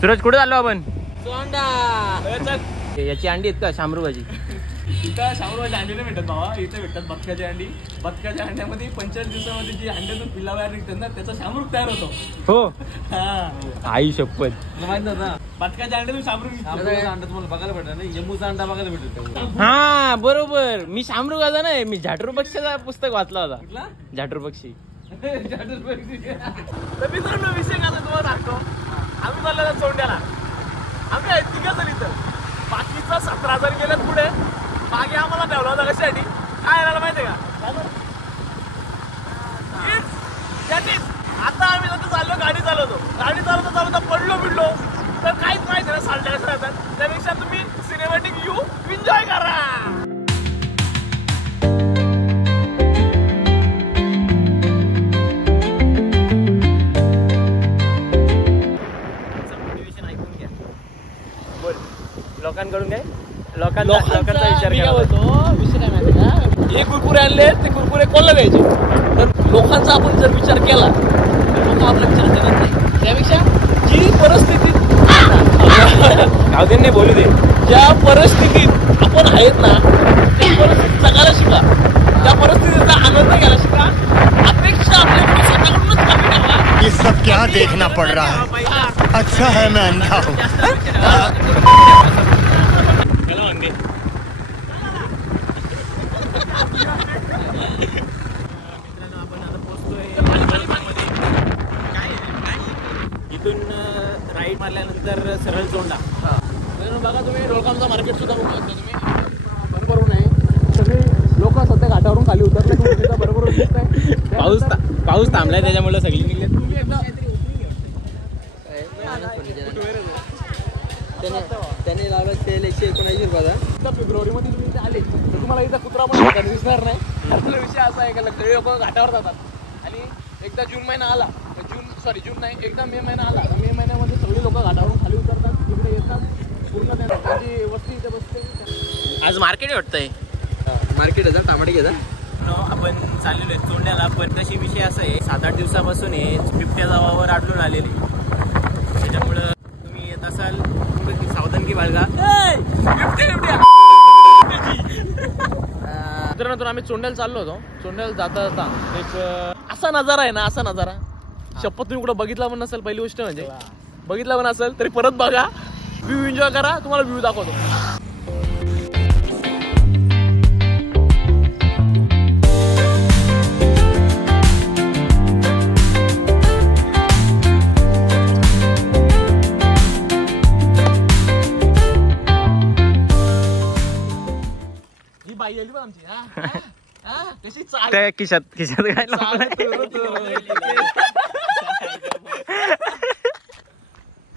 सूरज कुठे चाललो आपण? सोंडा. याची अंडी आहेत का शामरुगाची? इथं शामरुगाची अंडी नाही भेटत बाबा, इथे भेटतात बदकाची अंडी. बदकाच्या अंड्यामध्ये 45 दिवसामध्ये जी अंड्यातून पिल्ला बाहेर निघतात ना, त्याचा शामरुग तयार होतो. हो आई शपथ. माहित ना, बदकाच्या अंड्यातून शामरुग अंडा तुम्हाला बघायला भेटत नाही, यमूचा अंडा बघायला भेटतो. हा बरोबर, मी शामरुगाचा नाही, मी झाटरू पक्षीचा पुस्तक वाचला होता. झाटरू पक्षी. तर मित्रांनो विषय काय तुम्हाला सांगतो. आम्ही चाललेलो सोंड्याला. आम्ही आहेत तिघं जण इथं. बाकीचा 17 जण गेलेत पुढे. मागे आम्हाला ठेवला होता कशासाठी? काय राहिला माहितीये का? आता आम्ही जर चाललो, गाडी चालवता पडलो बिडलो तर काहीच माहिती ना सालट्या कशा राहतात. त्यापेक्षा तुम्ही सिनेमॅटिक व्ह्यू एन्जॉय करा. लोकांकडून काय लोकांचा विचार मी काय बोलतो, विषय काय माहिती का, हे कुरकुरे आणले, ते कुरकुरे कोणाला द्यायचे? तर लोकांचा आपण जर विचार केला तर लोक आपला विचार करत नाही. त्यापेक्षा जी परिस्थितीत नाही बोलू दे, ज्या परिस्थितीत आपण आहेत ना, त्या परिस्थितीत जगायला शिका. त्या परिस्थितीचा आनंद घ्यायला शिका. अपेक्षा आपल्या स्वतःकडूनच कमी करा. ये सब क्या देखना पड़ रहा है? अच्छा है मैं अंधा हूँ. इथून राईट मारल्यानंतर सरळ सोंडा. बघा तुम्ही रोलकामचा मार्केट सुद्धा बघू शकता तुम्ही. बरोबर नाही, सगळे लोक सध्या घाटावरून खाली उतरले. बरोबर पाऊस थांबलाय त्याच्यामुळे सगळी निघले. तुम्ही एकदा त्याने लावला तेल 179 रुपयाचा. फेब्रुवारीमध्ये तुम्ही इथे आले तर तुम्हाला इथं कुत्रा पण दिसणार नाही. आपला विषय असा आहे का सगळे लोक घाटावर जातात. आणि एकदा जून महिना आला, जून नाही, एकदा मे महिना आला. मे महिन्यामध्ये सगळे लोक घाटावरून खाली उतरतात, तिकडे येतात. पूर्ण त्यांची वस्ती इथे बसते. आज मार्केट वाटतंय. मार्केट आहे, टमाटे घ्या. आपण चाललेलो आहे सोंड्याला. पण तशी विषय असा आहे, 7-8 दिवसापासून बिबट्या गावावर आढळून आलेले. त्याच्यामुळं तुम्ही येत असाल सावधानगी बाळगा. मित्रांनो आम्ही चोंड्याला चाललो होतो. चोंड्याला जाता जाता एक असा नजारा आहे ना, असा नजारा शपथ तुम्ही कुठं बघितला पण नसेल. पहिली गोष्ट म्हणजे बघितला पण असेल तरी परत बघा, व्ह्यू एन्जॉय करा. तुम्हाला व्ह्यू दाखवतो. ही बाई आली पण आमची. कशी त्या खिशात काय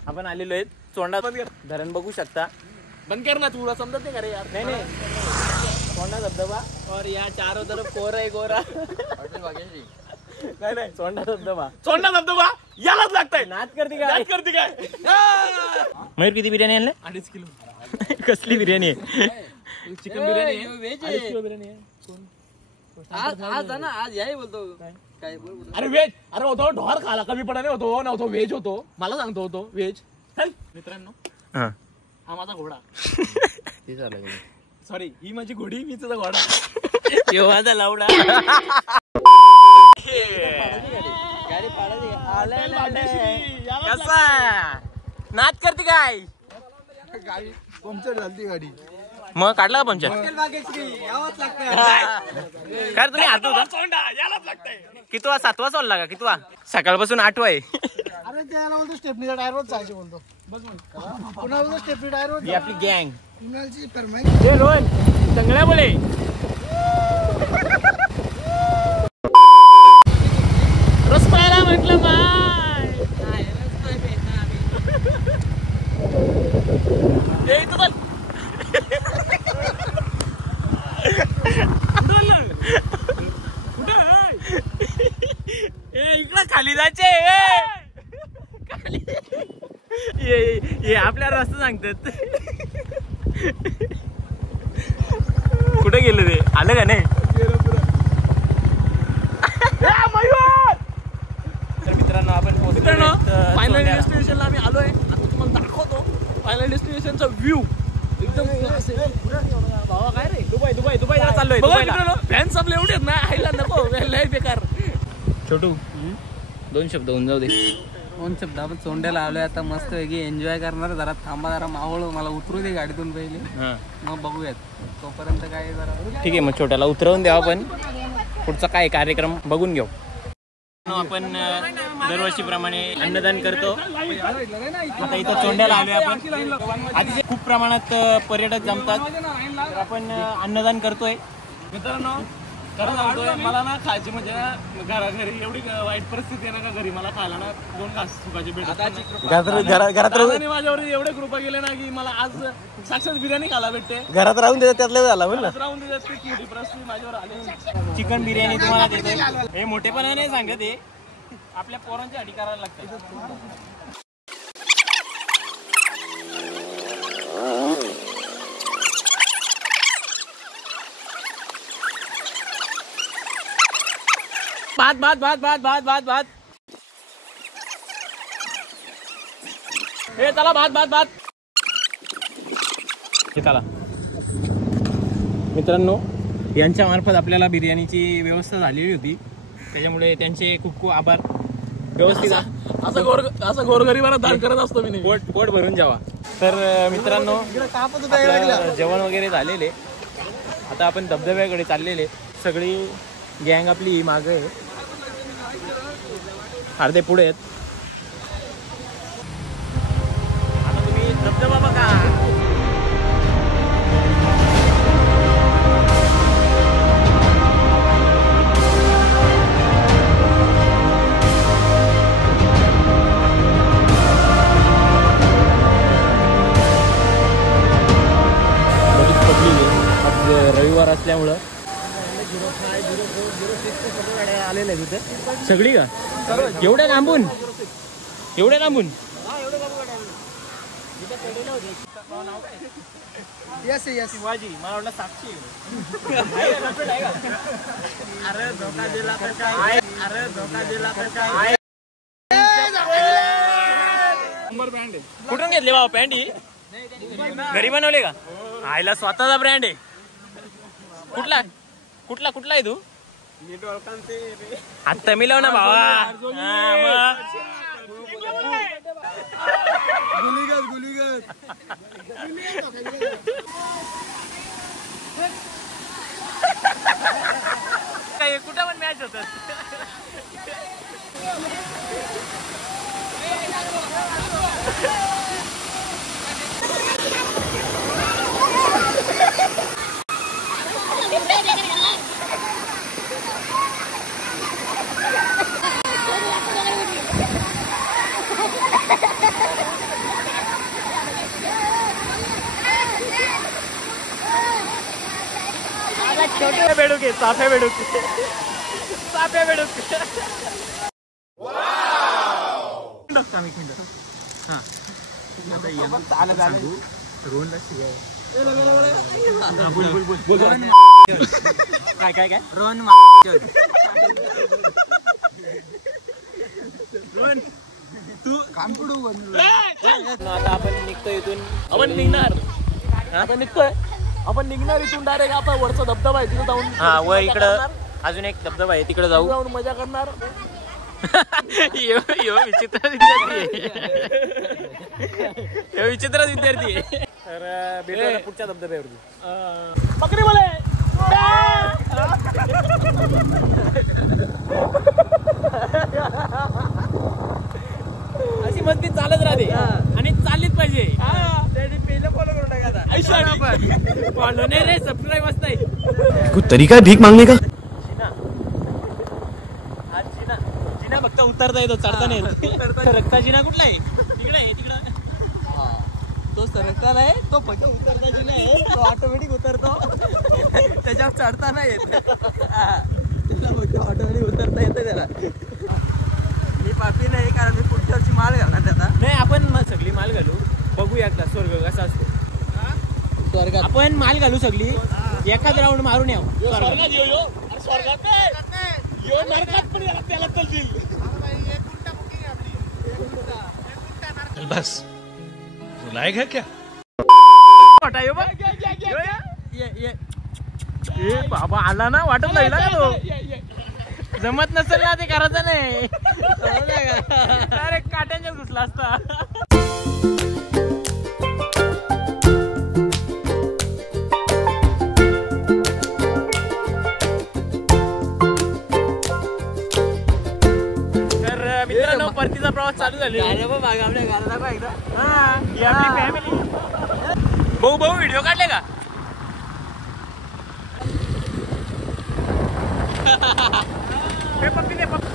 आपण आलेलो आहेत चोंडा. धरण बघू शकता. बंद कर ना, तुला समजत नाही का रे यार? नाही चोंडा धबधबा और या चारों तरफ कोरा ही कोरा. नाही चोंडा धबधबा यालाच लागतंय. नाच करते काय? मयूर किती बिर्याणी आणले? 2.5 किलो. कसली बिर्याणी आहे? चिकन बिर्याणी आहे. 2.5 किलो बिर्याणी आहे. आज ना, आज याही बोलतो काय बोल. अरे व्हेज. अरे होतो ढोर खाला कमी पडाने होतो नव्हतो. व्हेज होतो, मला सांगतो होतो व्हेज. मित्रांनो हा माझा घोडा. सॉरी, ही माझी घोडी, मी तुझा घोडा. माझा लावडा. गाडी कसा नाच करते काय? गाडी पंक्चर झाली. गाडी मग काढला का पंक्चर? यावंच लागतं. काय तुम्ही हात होता? यालाच लागतंय. कितवा 7वा चालला का? कितवा? सकाळपासून 8वा आहे. अरे त्याला बोलतो स्टेपनीचा टायरवर जायचे बोलतो. पुन्हा बोलतो स्टेपनी टायरवर. ही आपली गँग. कुणालची फरमाईश. हे रोहन चांगल्या बोले. रस्त्याला म्हटलं माय. इकडं खाली जायचे. ये आपल्या रस्ता सांगतात. कुठे गेलं ते? आलं का नाही? तर मित्रांनो आपण मित्रांनो फायनल डेस्टिनेशनला आम्ही आलोय. आता तुम्हाला फायनल डेस्टिनेशनचा व्ह्यू एकदम भावा काय रे दुबई चाललोय फॅन्स आपले एवढे आहेत ना आईला नको लय बेकार. छोटू 2 शब्द होऊन जाऊ दे. 2 शब्द आपण सोंड्याला आलोय आता मस्त पैकी एन्जॉय करणार. जरा थांबा जरा माहोळ मला उतरू दे गाडीतून पहिले मग बघूयात. तोपर्यंत काय जरा ठीक आहे मग छोट्याला उतरवून द्या आपण पुढचा काय कार्यक्रम बघून घेऊ. आपण दरवर्षीप्रमाणे अन्नदान करतो. आता इथं चोंड्याला आलोय आपण. आधी खूप प्रमाणात पर्यटक जमतात तर आपण अन्नदान करतोय. मित्रांनो खरं सांगतोय मला ना खायची म्हणजे घरी एवढी वाईट परिस्थिती आहे ना का घरी मला खायला ना 2 घास सुकाचे घरात माझ्यावर एवढे कृपा केले ना की मला आज साक्षात बिर्याणी खायला भेटते. घरात राहून देतात त्यातलं झाला राहून देतात ती मोठी परिस्थिती माझ्यावर आली. चिकन बिर्याणी तुम्हाला देतो. हे मोठेपणा नाही सांगत हे आपल्या पोरांच्या अटी करायला लागतात. भात हे चला भात चला मित्रांनो यांच्या मार्फत आपल्याला बिर्याणीची व्यवस्था झालेली होती त्याच्यामुळे त्यांचे खूप खूप आभार. व्यवस्थित असं गोरगरिबांना दान करत असतो मी. पोट भरून जावा. तर मित्रांनो जेवण वगैरे झालेले. आता आपण धबधब्याकडे चाललेले. सगळी गँग आपली मागे आहे. अर्धे पुढे आहेत. आता तुम्ही धबधबा बघा. रविवार असल्यामुळं आलेले तिथे सगळी का एवढ्या लांबून शिवाजी मला वाटलं साक्षी अरे धोका दिला तर काय कुठून घेतले बाबा पॅन्ट ही घरी बनवले का आईला स्वतःचा ब्रँड आहे कुठला आहे तू आता मिळव ना भावा कुठं पण मॅच होत छोटे बेडूक साफे बेडूक काय रोहन तू आता आपण निघतोय इथून. आपण निघणार इथून डायरेक्ट आता वरचा धबधबा आहे तिथे जाऊन व इकडं अजून एक धबधबा आहे तिकडे जाऊन मजा करणार. विचित्रच विद्यार्थी आहे. तर भेटूया पुढच्या धबधब्यावरती. पकडी बोले अशी मस्ती चालत राहते आणि चाललीच पाहिजे. फॉलो नाही रे सबस्क्राईब असताय. कुछ तरीका है भीख मांगने का? जिना फक्त उतरता येतो चढता नाही येत. रक्ता जिना कुठला आहे तिकडे आहे तिकडं तो सरकता नाही तो फक्त उतरता जिना आहे तो ऑटोमॅटिक उतरतो त्याच्यावर चढता नाही येत. त्याला फक्त ऑटोमॅटिक उतरता येतं त्याला. मी पापी नाही कारण मी पुढच्या वर्षी माल घालणार त्याचा. नाही आपण सगळी माल घालू बघूया एकदा स्वर्ग कसा असतो. स्वर्गात आपण माल घालू सगळी एखाद राऊंड मारून यावं. बस लायक है क्या? बाबा आला ना वाटत लागला का तो जमत नसेल ना ते करायचं नाही अरे काट्यांच्याच घुसला असता. तर मित्रांनो परतीचा प्रवास चालू झाला. फॅमिली भाऊ व्हिडिओ काढले का? पप्पी दे पप्पी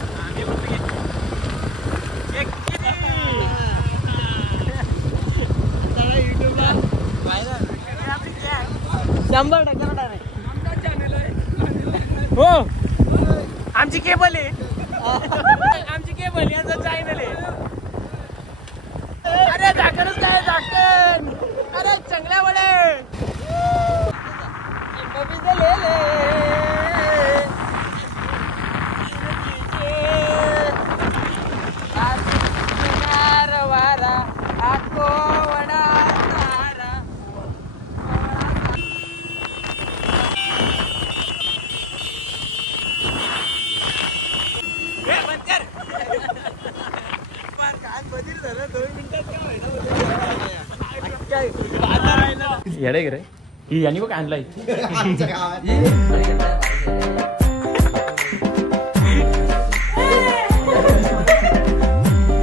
हो आमची केबल आहे आमची केबल यांचा चॅनल आहे. अरे झाकणच काय झाकण अरे चांगल्या वडे येडे गे रे ही यांनी बघ आणलाय.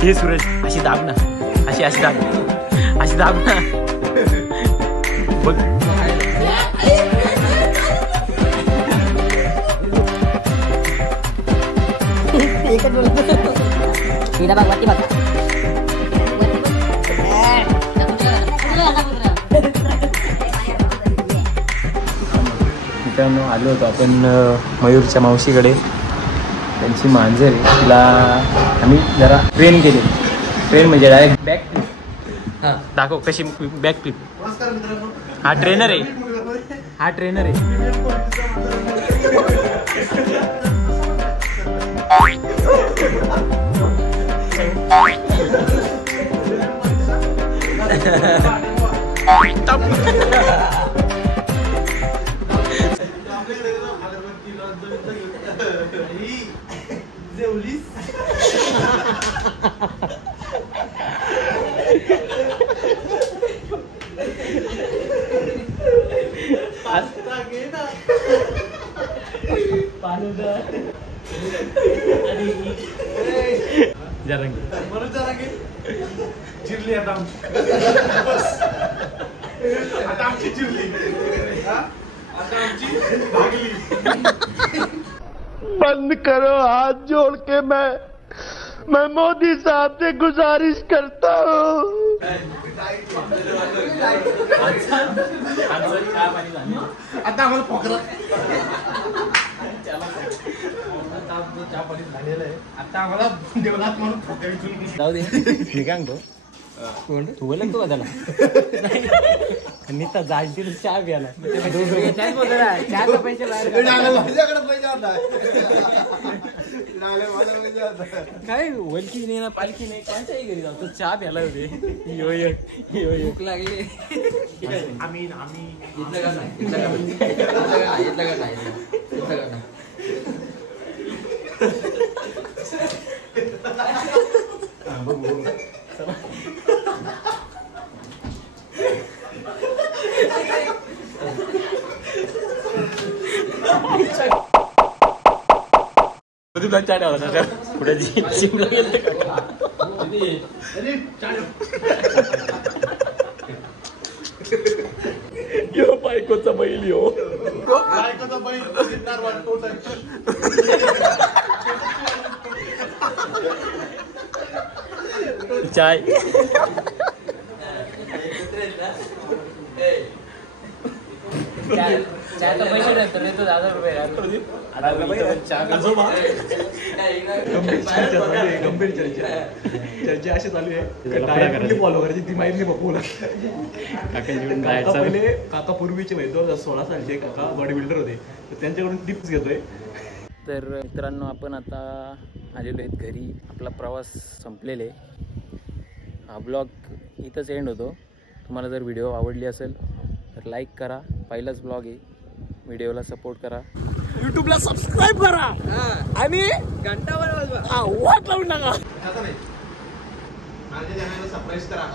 हे सुरेश अशी दाब ना अशी दाब ना बघ. मित्रांनो आलो होतो आपण मयूरच्या मावशीकडे. त्यांची मांजर आहे तिला आम्ही जरा ट्रेन केली. ट्रेन म्हणजे डायरेक्ट बॅक फ्लिप. दाखव कशी बॅक फ्लिप. हा ट्रेनर आहे. चिरली आता आमची चिरली आता आमची भागली. बंद करो हाथ जोड़ के मैं मोदी साहब से गुजारिश करता हूँ. आता आम्हाला पोकरा आता आम्हाला देवलात म्हणून पोकरी जाऊ दे मी काय सांगतो कोण तू बोल तू त्याला नीता जायची चहा प्याला चहाचा पैसे काय वलकी नाही ना पालखी नाही कोणत्याही घरी जाऊ चहा प्याला होते. भूक लागली. आम्ही तुला चहा ठेवला पुढे शिमला गेलं यो बायकोचा बैल यो बायकोचा बैल वाटतो. चाय चहाचा पैसे नंतर देतो 1000 रुपये. गंभीर चर्चा अशी चालू आहे. फॉलोवरची ती माहिती नाही बघू. पहिले काका पूर्वीचे माहिती 2016 सालचे काका बॉडी बिल्डर होते तर त्यांच्याकडून टिप्स घेतोय. तर मित्रांनो आपण आता आलेलो आहेत घरी. आपला प्रवास संपलेला आहे. हा ब्लॉग इथंच एंड होतो. तुम्हाला जर व्हिडिओ आवडली असेल तर लाईक करा. पहिलाच ब्लॉग आहे, व्हिडिओला सपोर्ट करा. युट्यूबला सबस्क्राईब करा आणि घंटा वाजवा. वाट लावून टाका. सरप्राईज करा.